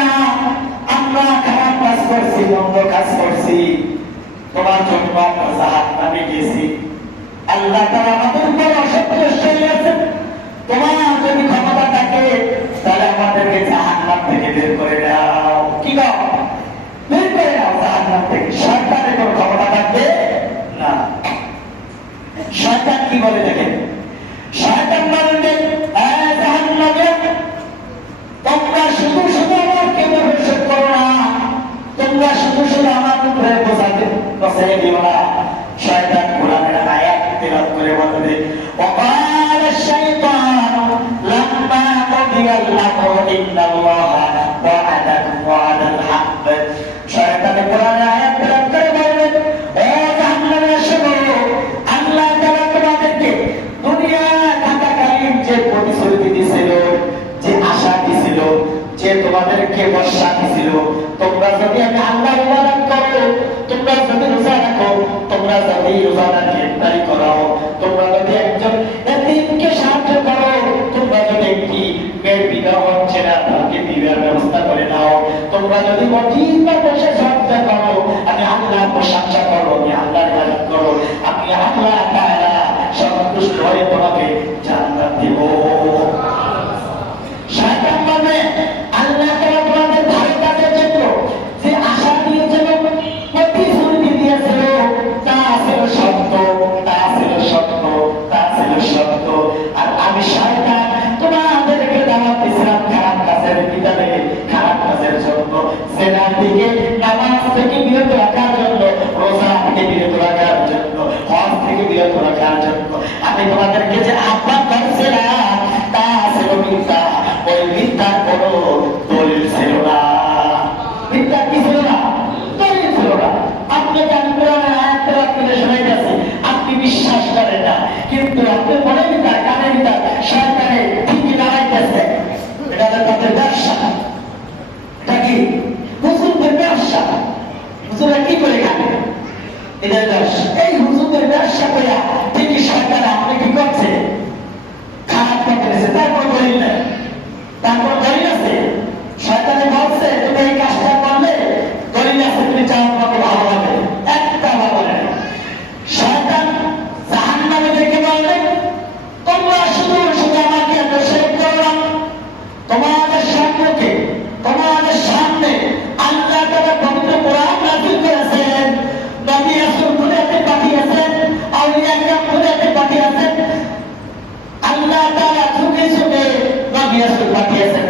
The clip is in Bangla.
না আমরা খারাপ কাজ করছি, মন্দ কাজ করছি, তোমার জন্য আমরা জাহান্নামে গেছি। আল্লাহ তাআলা আমাদের উপর অসন্তুষ্ট হয়েছে। তোমার যদি ক্ষমতা থাকে তাহলে আমাদেরকে জাহান্নাম থেকে বের করে দাও। কি দাও? বের করে দাও জাহান্নাম থেকে। শয়তানের কোনো ক্ষমতা থাকবে না। শয়তান কি বলে দেখেন? শয়তান বলবে, জাহান্নামে তোমরা শুধু শুধু আমাকে দর্শন করো না, তোমরা শুধু শুধু আমার উপরে বসাই দিও না। শয়তান কোরআনের আয়াত তেলাওয়াত করে বলবে, ওয়াকাল শাইতানু লাম্মা কুদিয়াল আমরু ইন্নাল্লাহা ওয়া'আদাকুম ওয়া'দাল হাক্ক। শয়তান কোরআনের আয়াত তেলাওয়াত করে বলবে, ও জাহান্নামে শোনো, আল্লাহ তাআলা তোমাদেরকে দুনিয়া থাকাকালীন যে প্রতিশ্রুতি দিয়েছিল, যে আশা দিয়েছিল, যে তোমাদেরকে বর্ষা দিয়েছিল, তোমরা যদি আমি আল্লাহ ইবাদত করো, তোমরা যদি রোজা রাখো, তোমরা যদি রোজাদার গ্রেফতারি করো, তোমরা যদি একজন এতিমকে সাহায্য করো, তোমরা যদি একটি মেয়ের বিবাহ হচ্ছে না তাকে বিবাহের ব্যবস্থা করে দাও, তোমরা যদি মসজিদে বসে সজ্জা করো, আমি আল্লাহর প্রশংসা করো, আমি আল্লাহর ইবাদত করো, আমি আল্লাহ তাআলা সন্তুষ্ট হয়ে তোমাকে জান্নাত দেব। শয়তান বলে, আল্লাহ তাআলা তোমাদের ভালো কাজের জন্য যে আশা দিয়েছিল, প্রতিশ্রুতি দিয়েছিল, তা ছিল সত্য, তা ছিল সত্য, তা ছিল সত্য। আর আমি শয়তান তোমাদেরকে দাওয়াত দিয়েছিলাম খারাপ কাজের বিধানে, খারাপ কাজের জন্য, জেনার দিকে, নামাজ থেকে বিরত রাখার জন্য, রোজা থেকে বিরত রাখার জন্য, হজ থেকে বিরত রাখার জন্য আমি তোমাদেরকে যে আহ্বান করছিলাম তা ছিল মিথ্যা। ওই মিথ্যার কোনো দলিল ছিল না। মিথ্যা কি ছিল না? দলিল ছিল না। আপনাকে আমি কোরআনের আয়াত তেলাওয়াত করে শোনাইতেছি, আপনি বিশ্বাস করেন না, কিন্তু আপনি মনে মিথ্যা, কানে মিথ্যা, শয়তানে ঠিকই দাঁড়াইতেছে। এটা তাদের ব্যবসা। এটা কি হুজুরদের ব্যবসা? হুজুরা কি করে খাবে? এদের ব্যবসা। এই হুজুরদের ব্যবসা করে ঠিকই শয়তান আপনি কি করছে? খারাপ করতেছে। তারপর দলিল নেই, তারপর দলিল আছে। শয়তানে বলছে তুমি এই কাজটা করলে দলিল আছে, তুমি চাও তোমাকে ভালো হবে, একটা ভালো নেই। শয়তান জাহান্নামে দেখে বলবে, তোমরা শুধু শুধু আমাকে দোষারোপ করলাম, তোমাদের সম্মুখে, তোমাদের সামনে আল্লাহ তাআলা পবিত্র কোরআন নাযিল করেছেন, নবী রাসূল দুনিয়াতে পাঠিয়েছেন, আউলিয়া কিরাম দুনিয়াতে পাঠিয়েছেন, আল্লাহ তাআলা যুগে যুগে নবী রাসূল পাঠিয়েছেন।